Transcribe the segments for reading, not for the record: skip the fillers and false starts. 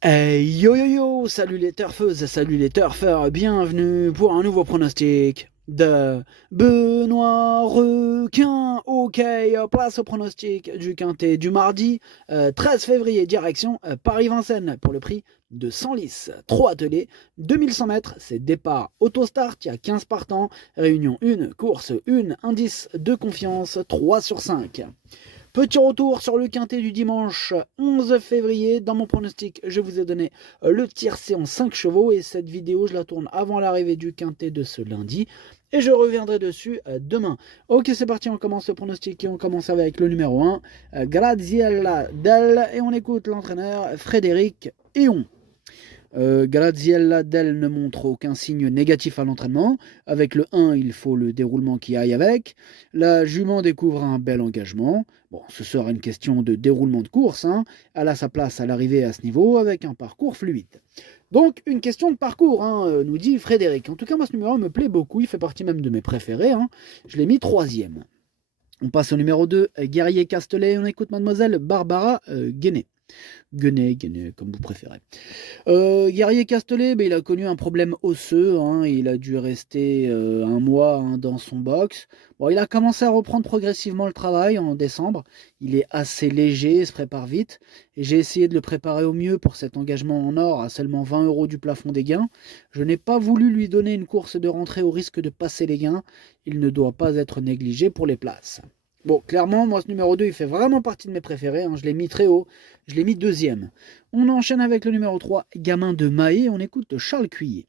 Hey yo yo yo, salut les turfeuses, salut les turfeurs, bienvenue pour un nouveau pronostic de Benoît Requin. Ok, place au pronostic du quintet du mardi 13 février, direction Paris-Vincennes pour le prix de 100 lices. 3 attelés, 2100 mètres, c'est départ autostart, il y a 15 partants, réunion 1, course 1, indice de confiance 3 sur 5. Petit retour sur le quintet du dimanche 11 février. Dans mon pronostic, je vous ai donné le tiercé en 5 chevaux et cette vidéo, je la tourne avant l'arrivée du quintet de ce lundi et je reviendrai dessus demain. Ok, c'est parti, on commence le pronostic et on commence avec le numéro 1, Graziella Del, et on écoute l'entraîneur Frédéric Héon. Graziella Del ne montre aucun signe négatif à l'entraînement. Avec le 1, il faut le déroulement qui aille avec. La jument découvre un bel engagement. Bon, ce sera une question de déroulement de course. Elle a sa place à l'arrivée à ce niveau avec un parcours fluide. Donc, une question de parcours, nous dit Frédéric. En tout cas, moi, ce numéro me plaît beaucoup. Il fait partie même de mes préférés. Je l'ai mis troisième. On passe au numéro 2, Guerrier Castelet. On écoute Mademoiselle Barbara Guéné. Guéné, comme vous préférez. Guerrier Castellet, il a connu un problème osseux. Il a dû rester un mois dans son box. Bon, il a commencé à reprendre progressivement le travail en décembre. Il est assez léger, se prépare vite. Et j'ai essayé de le préparer au mieux pour cet engagement en or à seulement 20 € du plafond des gains. Je n'ai pas voulu lui donner une course de rentrée au risque de passer les gains. Il ne doit pas être négligé pour les places. Bon, clairement, moi, ce numéro 2, il fait vraiment partie de mes préférés. Je l'ai mis très haut. Je l'ai mis deuxième. On enchaîne avec le numéro 3, Gamin de Mahé. On écoute Charles Cuillet.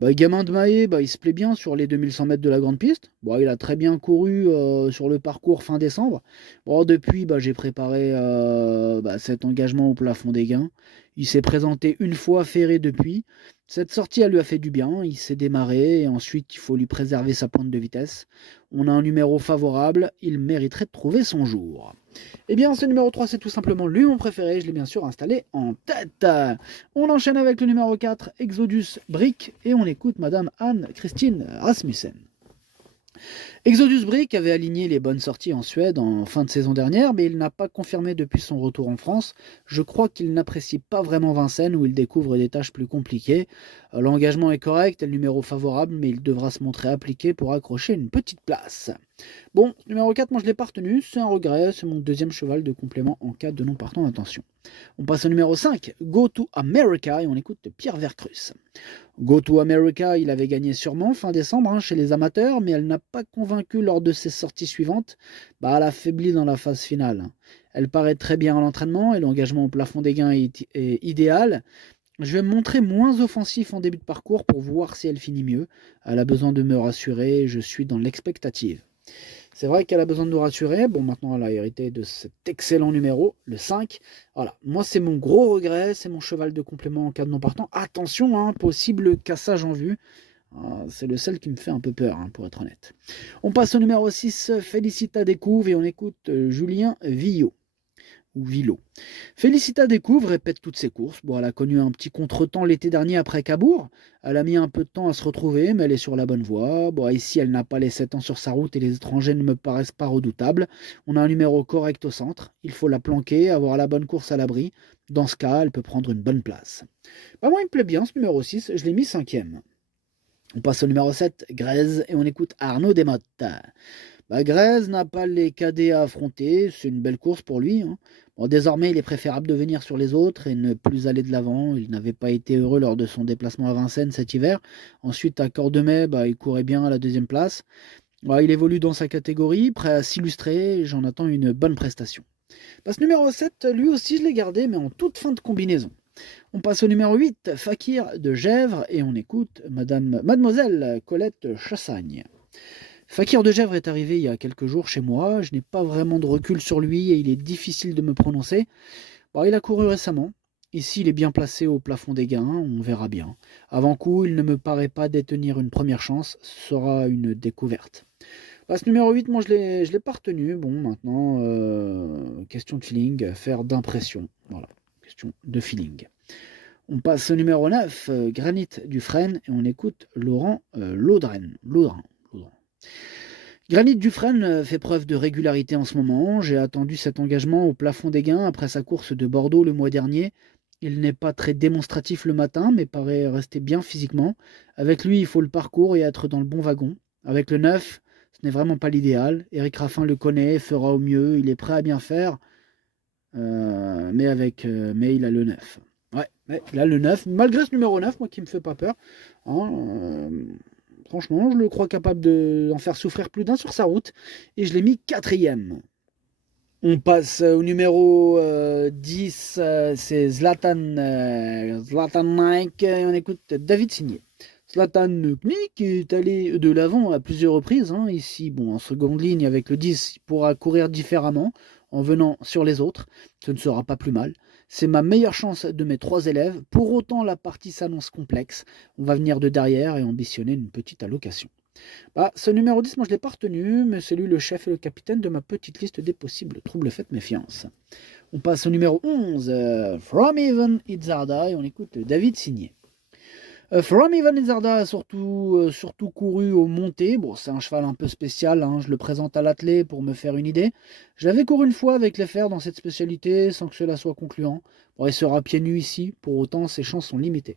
Gamin de Mahé, il se plaît bien sur les 2100 mètres de la grande piste. Il a très bien couru sur le parcours fin décembre. Depuis, j'ai préparé cet engagement au plafond des gains. Il s'est présenté une fois ferré depuis. Cette sortie, elle lui a fait du bien. Il s'est démarré et ensuite, il faut lui préserver sa pointe de vitesse. On a un numéro favorable. Il mériterait de trouver son jour. Eh bien, ce numéro 3, c'est tout simplement lui mon préféré. Je l'ai bien sûr installé en tête. On enchaîne avec le numéro 4, Exodus Brick, et on écoute Madame Anne-Christine Rasmussen. Exodus Brick avait aligné les bonnes sorties en Suède en fin de saison dernière, mais il n'a pas confirmé depuis son retour en France. Je crois qu'il n'apprécie pas vraiment Vincennes où il découvre des tâches plus compliquées. L'engagement est correct et le numéro favorable, mais il devra se montrer appliqué pour accrocher une petite place. Bon, numéro 4, moi je l'ai pas retenu, c'est un regret, c'est mon deuxième cheval de complément en cas de non partant d'attention. On passe au numéro 5, Go to America, et on écoute Pierre Vercruz. Go to America, il avait gagné sûrement fin décembre chez les amateurs, mais elle n'a pas convaincu lors de ses sorties suivantes. Elle a faibli dans la phase finale. Elle paraît très bien à l'entraînement et l'engagement au plafond des gains est idéal. Je vais me montrer moins offensif en début de parcours pour voir si elle finit mieux. Elle a besoin de me rassurer, je suis dans l'expectative. C'est vrai qu'elle a besoin de nous rassurer. Bon, maintenant, elle a hérité de cet excellent numéro, le 5. Voilà, moi, c'est mon gros regret. C'est mon cheval de complément en cas de non partant. Attention, possible cassage en vue. C'est le seul qui me fait un peu peur, pour être honnête. On passe au numéro 6, Félicita découvre, et on écoute Julien Villot. Ou Villot. Félicita découvre, répète toutes ses courses. Elle a connu un petit contretemps l'été dernier après Cabourg. Elle a mis un peu de temps à se retrouver, mais elle est sur la bonne voie. Ici, elle n'a pas les 7 ans sur sa route et les étrangers ne me paraissent pas redoutables. On a un numéro correct au centre. Il faut la planquer, avoir la bonne course à l'abri. Dans ce cas, elle peut prendre une bonne place. Moi, il me plaît bien ce numéro 6. Je l'ai mis cinquième. On passe au numéro 7, Grèze, et on écoute Arnaud Desmottes. Grèze n'a pas les cadets à affronter, c'est une belle course pour lui. Désormais, il est préférable de venir sur les autres et ne plus aller de l'avant. Il n'avait pas été heureux lors de son déplacement à Vincennes cet hiver. Ensuite, à Cordemais, il courait bien à la deuxième place. Il évolue dans sa catégorie, prêt à s'illustrer. J'en attends une bonne prestation. Ce numéro 7, lui aussi, je l'ai gardé, mais en toute fin de combinaison. On passe au numéro 8, Fakir de Gèvres, et on écoute Mademoiselle Colette Chassagne. Fakir de Gèvres est arrivé il y a quelques jours chez moi. Je n'ai pas vraiment de recul sur lui et il est difficile de me prononcer. Il a couru récemment. Ici, il est bien placé au plafond des gains, on verra bien. Avant coup, il ne me paraît pas détenir une première chance. Ce sera une découverte. Ce numéro 8, moi, je l'ai pas retenu. Bon, maintenant, question de feeling, faire d'impression. Voilà, question de feeling. On passe au numéro 9, Granit Dufresne, et on écoute Laurent Laudren. Granit Dufresne fait preuve de régularité en ce moment. J'ai attendu cet engagement au plafond des gains après sa course de Bordeaux le mois dernier. Il n'est pas très démonstratif le matin, mais paraît rester bien physiquement. Avec lui, il faut le parcours et être dans le bon wagon. Avec le 9, ce n'est vraiment pas l'idéal. Eric Raffin le connaît, fera au mieux, il est prêt à bien faire, mais il a le 9. Ouais, il a le 9, malgré ce numéro 9, moi qui me fait pas peur. Hein, franchement, je le crois capable d'en faire souffrir plus d'un sur sa route. Et je l'ai mis 4e. On passe au numéro 10, c'est Zlatan Nike, et on écoute David Signé. Zlatan Nike est allé de l'avant à plusieurs reprises. Hein. Ici, bon, en seconde ligne avec le 10, il pourra courir différemment en venant sur les autres. Ce ne sera pas plus mal. C'est ma meilleure chance de mes 3 élèves. Pour autant, la partie s'annonce complexe. On va venir de derrière et ambitionner une petite allocation. Ce numéro 10, moi je ne l'ai pas retenu, mais c'est lui le chef et le capitaine de ma petite liste des possibles troubles faites méfiance. On passe au numéro 11, From Even Itzarda, et on écoute David Signé. From Even Itzarda a surtout couru aux montées. Bon, c'est un cheval un peu spécial, hein, je le présente à l'attelé pour me faire une idée. Je l'avais couru une fois avec les fers dans cette spécialité sans que cela soit concluant. Bon, il sera pieds nus ici, pour autant ses chances sont limitées.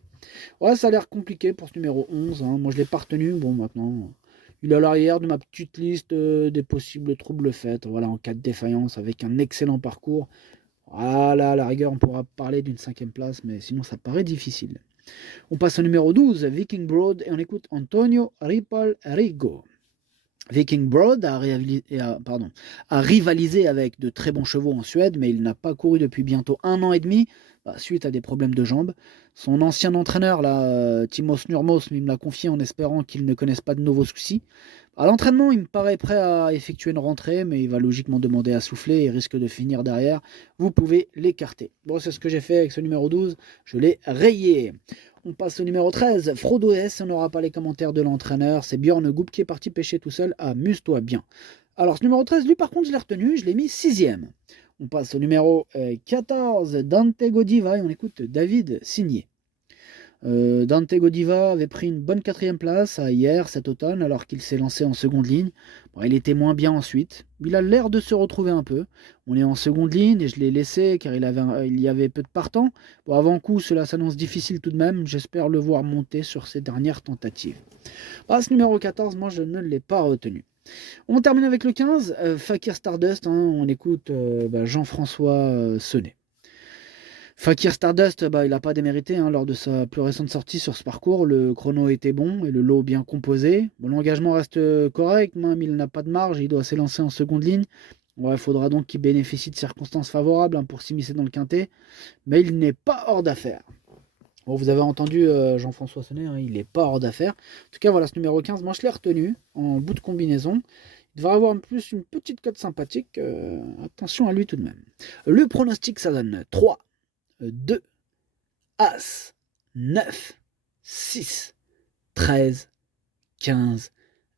Ouais, ça a l'air compliqué pour ce numéro 11, hein. Moi je ne l'ai pas retenu, bon maintenant, il est à l'arrière de ma petite liste des possibles troubles faits, voilà, en cas de défaillance, avec un excellent parcours. Voilà, à la rigueur on pourra parler d'une 5e place, mais sinon ça paraît difficile. On passe au numéro 12, Viking Broad, et on écoute Antonio Ripal Rigo. Viking Broad a rivalisé avec de très bons chevaux en Suède, mais il n'a pas couru depuis bientôt 1 an et demi, suite à des problèmes de jambes. Son ancien entraîneur, Timos Nurmos, il me l'a confié en espérant qu'il ne connaisse pas de nouveaux soucis. À l'entraînement, il me paraît prêt à effectuer une rentrée, mais il va logiquement demander à souffler et risque de finir derrière. Vous pouvez l'écarter. Bon, c'est ce que j'ai fait avec ce numéro 12, je l'ai rayé. On passe au numéro 13, Frodo S, on n'aura pas les commentaires de l'entraîneur, c'est Björn Goop qui est parti pêcher tout seul, amuse-toi bien. Alors ce numéro 13, lui par contre je l'ai retenu, je l'ai mis 6e. On passe au numéro 14, Dante Godiva, et on écoute David Signé. Dante Godiva avait pris une bonne 4e place hier, cet automne, alors qu'il s'est lancé en seconde ligne. Bon, il était moins bien ensuite. Il a l'air de se retrouver un peu. On est en seconde ligne et je l'ai laissé car il y avait peu de partants. Bon, avant coup, cela s'annonce difficile tout de même. J'espère le voir monter sur ses dernières tentatives. Ce numéro 14, moi, je ne l'ai pas retenu. On termine avec le 15, Fakir Stardust. Hein, on écoute Jean-François Senet. Fakir Stardust, il n'a pas démérité lors de sa plus récente sortie sur ce parcours. Le chrono était bon et le lot bien composé. Bon, l'engagement reste correct, même il n'a pas de marge, il doit s'élancer en seconde ligne. Il faudra donc qu'il bénéficie de circonstances favorables pour s'immiscer dans le quintet, mais il n'est pas hors d'affaire. Bon, vous avez entendu Jean-François Sonnet, il n'est pas hors d'affaire. En tout cas, voilà ce numéro 15, moi je l'ai retenu en bout de combinaison. Il devrait avoir en plus une petite cote sympathique. Attention à lui tout de même. Le pronostic, ça donne 3. 2, As, 9, 6, 13, 15,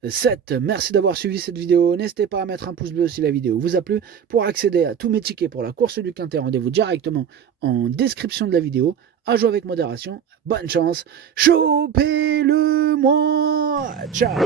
7. Merci d'avoir suivi cette vidéo. N'hésitez pas à mettre un pouce bleu si la vidéo vous a plu. Pour accéder à tous mes tickets pour la course du Quintet, rendez-vous directement en description de la vidéo. À jouer avec modération. Bonne chance. Chopez-le-moi. Ciao.